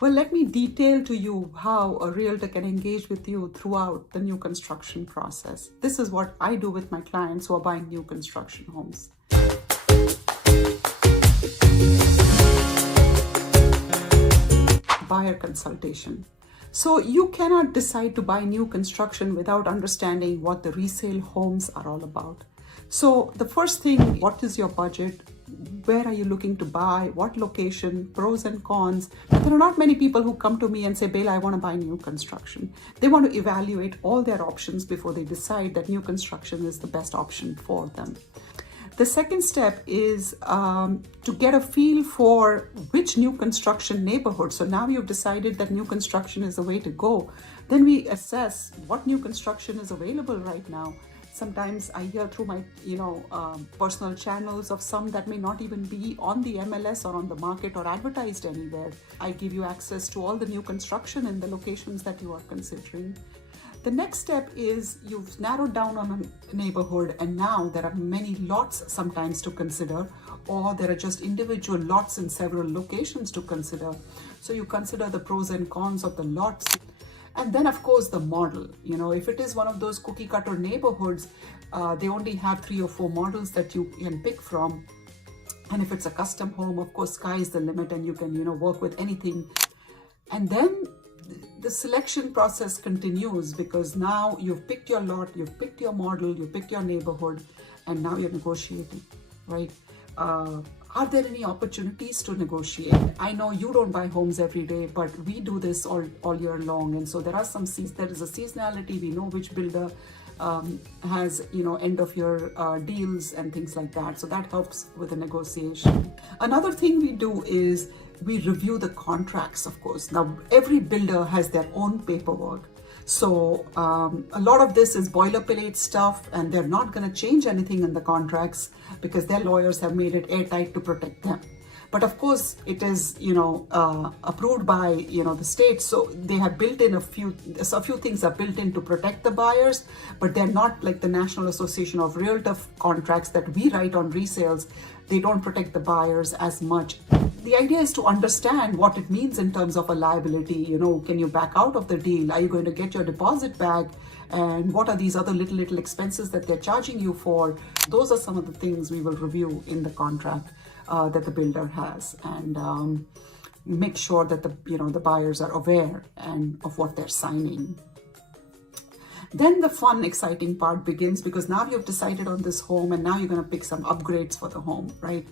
Well, let me detail to you how a realtor can engage with you throughout the new construction process. This is what I do with my clients who are buying new construction homes. Buyer consultation. So you cannot decide to buy new construction without understanding what the resale homes are all about. So the first thing, what is your budget? Where are you looking to buy? What location? Pros and cons. But there are not many people who come to me and say, Bela, I want to buy new construction. They want to evaluate all their options before they decide that new construction is the best option for them. The second step is to get a feel for which new construction neighborhood. So now you've decided that new construction is the way to go. Then we assess what new construction is available right now. Sometimes I hear through my, personal channels of some that may not even be on the MLS or on the market or advertised anywhere. I give you access to all the new construction in the locations that you are considering. The next step is you've narrowed down on a neighborhood, and now there are many lots sometimes to consider, or there are just individual lots in several locations to consider. So you consider the pros and cons of the lots. And then, of course, the model. If it is one of those cookie cutter neighborhoods, they only have 3 or 4 models that you can pick from. And if it's a custom home, of course, sky is the limit and you can, work with anything. And then the selection process continues, because now you've picked your lot, you've picked your model, you've picked your neighborhood, and now you're negotiating, right? Are there any opportunities to negotiate? I know you don't buy homes every day, but we do this all year long. And so there is a seasonality. We know which builder has, end of year deals and things like that. So that helps with the negotiation. Another thing we do is we review the contracts, of course. Now, every builder has their own paperwork. So a lot of this is boilerplate stuff, and they're not going to change anything in the contracts because their lawyers have made it airtight to protect them. But of course, it is, approved by, the state. So they have built in a few things are built in to protect the buyers, but they're not like the National Association of Realtor contracts that we write on resales. They don't protect the buyers as much. The idea is to understand what it means in terms of a liability. Can you back out of the deal? Are you going to get your deposit back? And what are these other little expenses that they're charging you for? Those are some of the things we will review in the contract that the builder has, and make sure that the buyers are aware and of what they're signing. Then the fun, exciting part begins, because now you've decided on this home and now you're going to pick some upgrades for the home, right?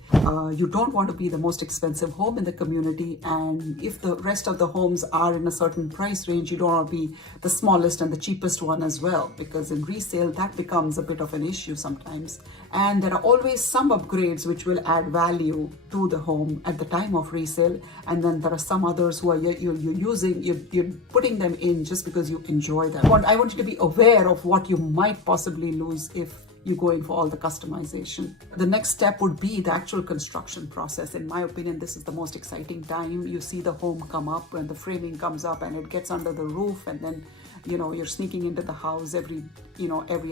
You don't want to be the most expensive home in the community. And if the rest of the homes are in a certain price range, you don't want to be the smallest and the cheapest one as well, because in resale, that becomes a bit of an issue sometimes. And there are always some upgrades which will add value to the home at the time of resale. And then there are some others who you're putting them in just because you enjoy them. I want you to be aware of what you might possibly lose if you go in for all the customization. The next step would be the actual construction process. In my opinion, this is the most exciting time. You see the home come up and the framing comes up and it gets under the roof, and then you're sneaking into the house every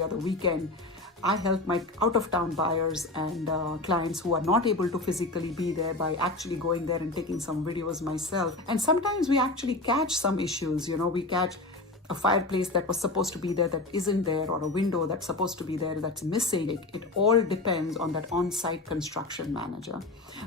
other weekend. I help my out-of-town buyers and clients who are not able to physically be there by actually going there and taking some videos myself. And sometimes we actually catch some issues. We catch a fireplace that was supposed to be there that isn't there, or a window that's supposed to be there that's missing. It all depends on that on-site construction manager.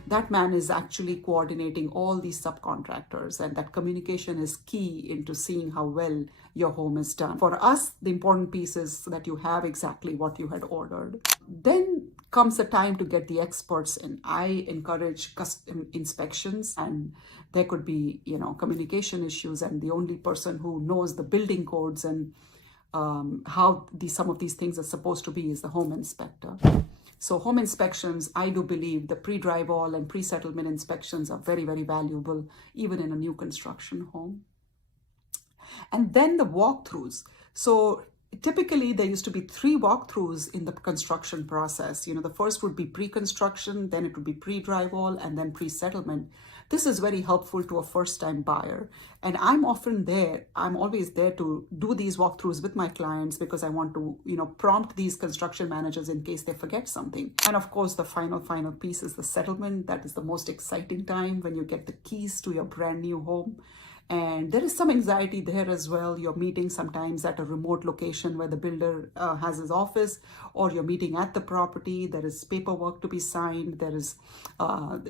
That man is actually coordinating all these subcontractors, and that communication is key into seeing how well your home is done. For us, the important piece is that you have exactly what you had ordered. Then comes a time to get the experts in. I encourage custom inspections, and there could be, communication issues, and the only person who knows the building codes and how some of these things are supposed to be is the home inspector. So home inspections, I do believe the pre-drywall and pre-settlement inspections are very, very valuable, even in a new construction home. And then the walkthroughs. So typically, there used to be 3 walkthroughs in the construction process. The first would be pre-construction, then it would be pre-drywall, and then pre-settlement. This is very helpful to a first-time buyer. And I'm always there to do these walkthroughs with my clients because I want to, prompt these construction managers in case they forget something. And of course, the final piece is the settlement. That is the most exciting time when you get the keys to your brand new home. And there is some anxiety there as well. You're meeting sometimes at a remote location where the builder has his office, or you're meeting at the property. There is paperwork to be signed. There is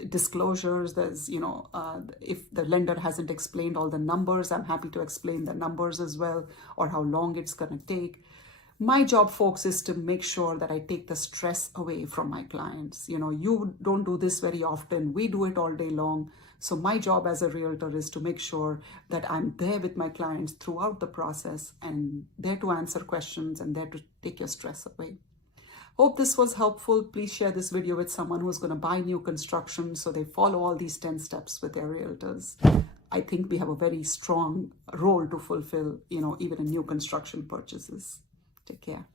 disclosures. There's, if the lender hasn't explained all the numbers, I'm happy to explain the numbers as well, or how long it's going to take. My job, folks, is to make sure that I take the stress away from my clients. You don't do this very often. We do it all day long. So my job as a realtor is to make sure that I'm there with my clients throughout the process and there to answer questions and there to take your stress away. Hope this was helpful. Please share this video with someone who's going to buy new construction so they follow all these 10 steps with their realtors. I think we have a very strong role to fulfill, even in new construction purchases. Take care.